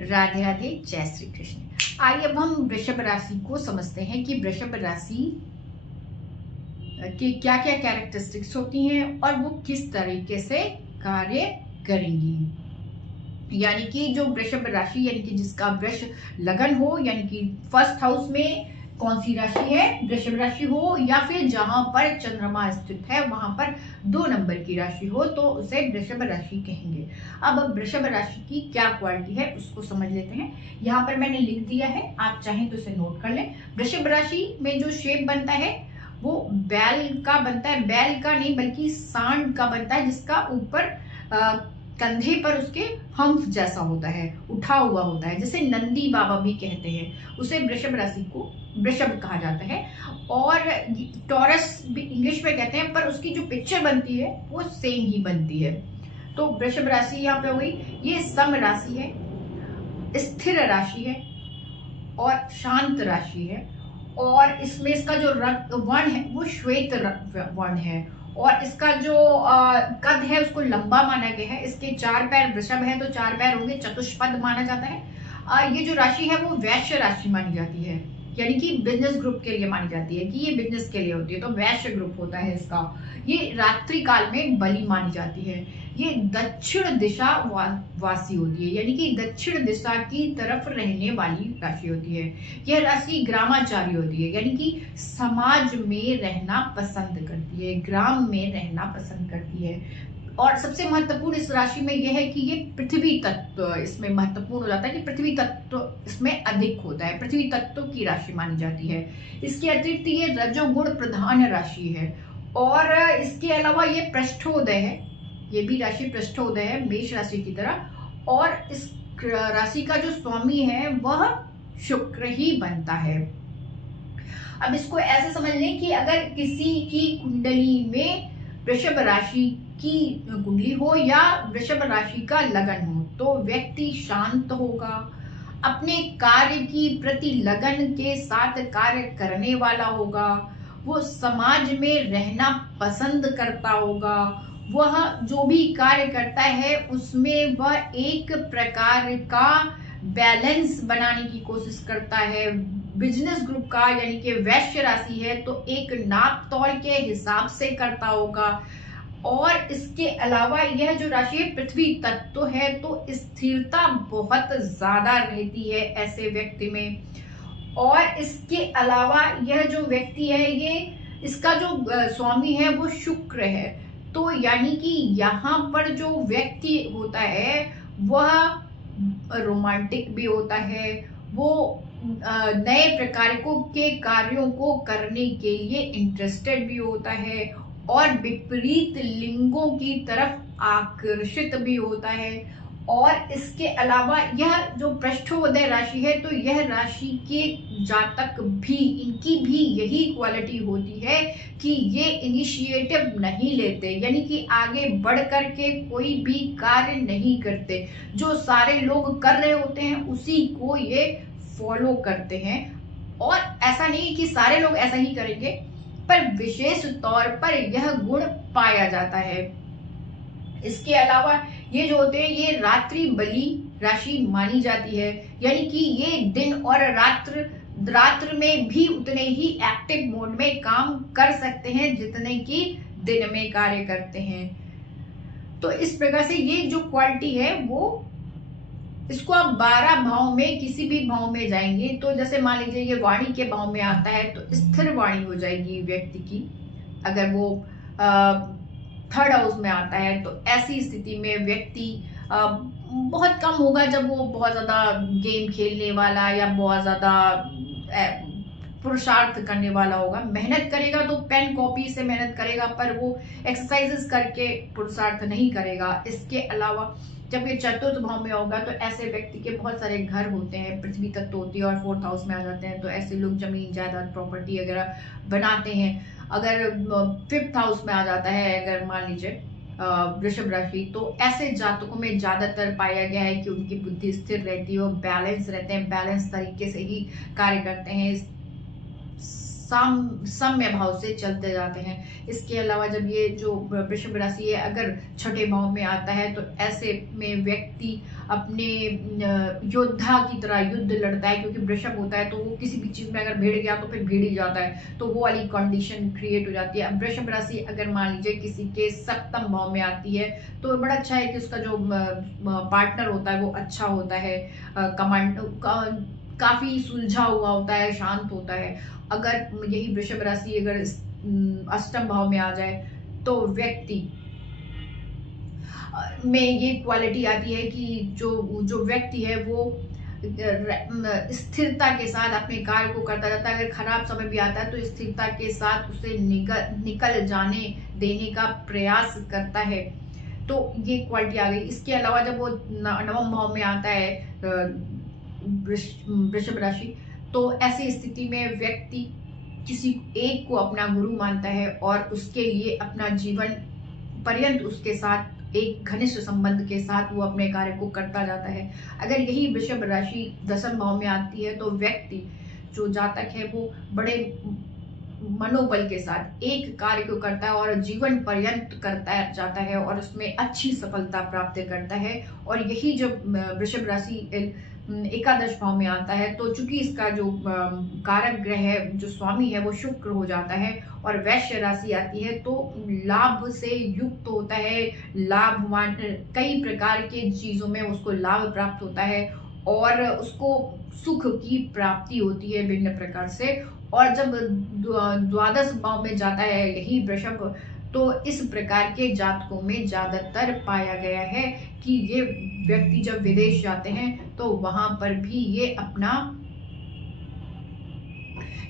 राधे राधे, जय श्री कृष्ण। आइए अब हम वृषभ राशि को समझते हैं कि वृषभ राशि की क्या क्या कैरेक्टरिस्टिक्स होती हैं और वो किस तरीके से कार्य करेंगी। यानी कि जो वृषभ राशि यानी कि जिसका वृष लगन हो, यानी कि फर्स्ट हाउस में कौन सी राशि है, वृषभ राशि हो, या फिर जहां पर चंद्रमा स्थित है वहां पर 2 नंबर की राशि हो तो उसे वृषभ राशि कहेंगे। अब वृषभ राशि की क्या क्वालिटी है उसको समझ लेते हैं। यहाँ पर मैंने लिख दिया है, आप चाहें तो इसे नोट कर लें। वृषभ राशि में जो शेप बनता है वो बैल का बनता है, बैल का नहीं बल्कि सांड का बनता है, जिसका ऊपर कंधे पर उसके हंफ जैसा होता है, उठा हुआ होता है, जैसे नंदी बाबा भी कहते हैं, उसे वृषभ राशि को वृषभ कहा जाता है। और टॉरस भी इंग्लिश में कहते हैं, पर उसकी जो पिक्चर बनती है वो सेम ही बनती है। तो वृषभ राशि यहाँ पे हुई, ये सम राशि है, स्थिर राशि है और शांत राशि है। और इसमें इसका जो वर्ण है वो श्वेत वर्ण है। और इसका जो कद है उसको लंबा माना गया है। इसके 4 पैर, वृषभ है तो 4 पैर होंगे, चतुष्पद माना जाता है। ये जो राशि है वो वैश्य राशि मानी जाती है, यानी कि बिजनेस ग्रुप के लिए मानी जाती है कि ये बिजनेस के लिए होती है, तो वैश्य ग्रुप होता है इसका। ये रात्रि काल में बली मानी जाती है। ये दक्षिण दिशा वासी होती है, यानी कि दक्षिण दिशा की तरफ रहने वाली राशि होती है। यह राशि ग्रामाचारी होती है, यानी कि समाज में रहना पसंद करती है, ग्राम में रहना पसंद करती है। और सबसे महत्वपूर्ण इस राशि में यह है कि ये पृथ्वी तत्व इसमें महत्वपूर्ण हो जाता है कि पृथ्वी तत्व इसमें अधिक होता है, पृथ्वी तत्व की राशि मानी जाती है। इसके अतिरिक्त ये रजोगुण प्रधान राशि है। और इसके अलावा ये पृष्ठोदय है, ये भी राशि पृष्ठोदय है मेष राशि की तरह। और इस राशि का जो स्वामी है वह शुक्र ही बनता है। अब इसको ऐसे समझ लें कि अगर किसी की कुंडली में वृषभ राशि की कुंडली हो या वृषभ राशि का लगन हो तो व्यक्ति शांत होगा, अपने कार्य की प्रति लगन के साथ कार्य करने वाला होगा, वो समाज में रहना पसंद करता होगा, वह जो भी कार्य करता है उसमें वह एक प्रकार का बैलेंस बनाने की कोशिश करता है। बिजनेस ग्रुप का यानी कि वैश्य राशि है तो एक नाप तौल के हिसाब से करता होगा। और इसके अलावा यह जो राशि है पृथ्वी तत्व है तो स्थिरता बहुत ज्यादा रहती है ऐसे व्यक्ति में। और इसके अलावा यह जो व्यक्ति है ये इसका जो स्वामी है वो शुक्र है। तो यानी कि यहाँ पर जो व्यक्ति होता है वह रोमांटिक भी होता है, वो नए प्रकारों के कार्यों को करने के लिए इंटरेस्टेड भी होता है और विपरीत लिंगों की तरफ आकर्षित भी होता है। और इसके अलावा यह जो पृष्ठोदय राशि है तो यह राशि के जातक भी, इनकी भी यही क्वालिटी होती है कि ये इनिशिएटिव नहीं लेते, यानी कि आगे बढ़ करके कोई भी कार्य नहीं करते, जो सारे लोग कर रहे होते हैं उसी को ये फॉलो करते हैं। और ऐसा नहीं कि सारे लोग ऐसा ही करेंगे, पर विशेष तौर पर यह गुण पाया जाता है। इसके अलावा ये जो होते हैं ये रात्रि बली राशि मानी जाती है, यानी कि ये दिन और रात्र में भी उतने ही एक्टिव मोड में काम कर सकते हैं जितने कि दिन में कार्य करते हैं। तो इस प्रकार से ये जो क्वालिटी है वो, इसको आप 12 भाव में किसी भी भाव में जाएंगे तो जैसे मान लीजिए ये वाणी के भाव में आता है तो स्थिर वाणी हो जाएगी व्यक्ति की। अगर वो 3rd हाउस में आता है तो ऐसी स्थिति में व्यक्ति बहुत कम होगा जब वो बहुत ज्यादा गेम खेलने वाला या बहुत ज्यादा पुरुषार्थ करने वाला होगा। मेहनत करेगा तो पेन कॉपी से मेहनत करेगा, पर वो एक्सरसाइजेस करके पुरुषार्थ नहीं करेगा। इसके अलावा जब ये 4th भाव में होगा तो ऐसे व्यक्ति के बहुत सारे घर होते हैं, पृथ्वी तत्व होती है और 4th हाउस में आ जाते हैं तो ऐसे लोग जमीन जायदाद प्रॉपर्टी वगैरह बनाते हैं। अगर 5th हाउस में आ जाता है, अगर मान लीजिए वृषभ राशि, तो ऐसे जातकों में ज्यादातर पाया गया है कि उनकी बुद्धि स्थिर रहती है, वो बैलेंस रहते हैं, बैलेंस तरीके से ही कार्य करते हैं, साम्य भाव से चलते जाते हैं। इसके अलावा जब ये जो वृषभ राशि है अगर छठे भाव में आता है तो ऐसे में व्यक्ति अपने योद्धा की तरह युद्ध लड़ता है, क्योंकि वृषभ होता है तो वो किसी भी चीज में अगर भिड़ गया तो फिर भिड़ ही जाता है, तो वो वाली कंडीशन क्रिएट हो जाती है। अब वृषभ राशि अगर मान लीजिए किसी के सप्तम भाव में आती है तो बड़ा अच्छा है कि उसका जो पार्टनर होता है वो अच्छा होता है, कमांड काफी सुलझा हुआ होता है, शांत होता है। अगर यही वृषभ राशि अगर अष्टम भाव में आ जाए तो व्यक्ति में ये क्वालिटी आती है कि जो जो व्यक्ति है वो स्थिरता के साथ अपने कार्य को करता रहता है। अगर खराब समय भी आता है तो स्थिरता के साथ उसे निकल जाने देने का प्रयास करता है, तो ये क्वालिटी आ गई। इसके अलावा जब वो नवम भाव में आता है वृषभ राशि, तो ऐसी स्थिति में व्यक्ति किसी एक को अपना गुरु मानता है और उसके लिए अपना जीवन पर्यंत उसके साथ एक घनिष्ठ संबंध के साथ वो अपने कार्य को करता जाता है। अगर यही वृषभ राशि दसम भाव में आती है तो व्यक्ति जो जातक है वो बड़े मनोबल के साथ एक कार्य को करता है और जीवन पर्यंत करता जाता है और उसमें अच्छी सफलता प्राप्त करता है। और यही जब वृषभ राशि एकादश भाव में आता है तो चूंकि इसका जो कारक ग्रह है, जो स्वामी है, वो शुक्र हो जाता है और वैश्य राशि आती है तो लाभ से युक्त होता है, लाभवान कई प्रकार के चीजों में उसको लाभ प्राप्त होता है और उसको सुख की प्राप्ति होती है भिन्न प्रकार से। और जब द्वादश भाव में जाता है यही वृषभ, तो इस प्रकार के जातकों में ज्यादातर पाया गया है कि ये व्यक्ति जब विदेश जाते हैं तो वहां पर भी ये अपना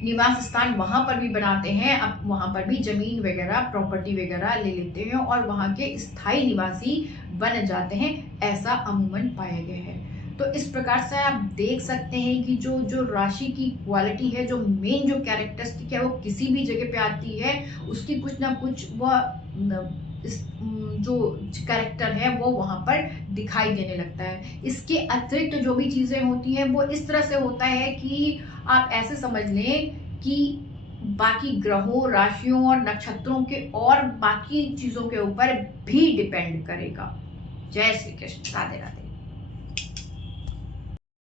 निवास स्थान वहां पर भी बनाते हैं, अब वहां पर भी जमीन वगैरह प्रॉपर्टी वगैरह ले लेते हैं और वहां के स्थायी निवासी बन जाते हैं, ऐसा अमूमन पाया गया है। तो इस प्रकार से आप देख सकते हैं कि जो जो राशि की क्वालिटी है, जो मेन जो कैरेक्टरिस्टिक है वो किसी भी जगह पे आती है, उसकी कुछ ना कुछ वह जो कैरेक्टर है वो वहां पर दिखाई देने लगता है। इसके अतिरिक्त जो भी चीजें होती हैं वो इस तरह से होता है कि आप ऐसे समझ लें कि बाकी ग्रहों, राशियों और नक्षत्रों के और बाकी चीजों के ऊपर भी डिपेंड करेगा। जय श्री कृष्ण, राधे राधे।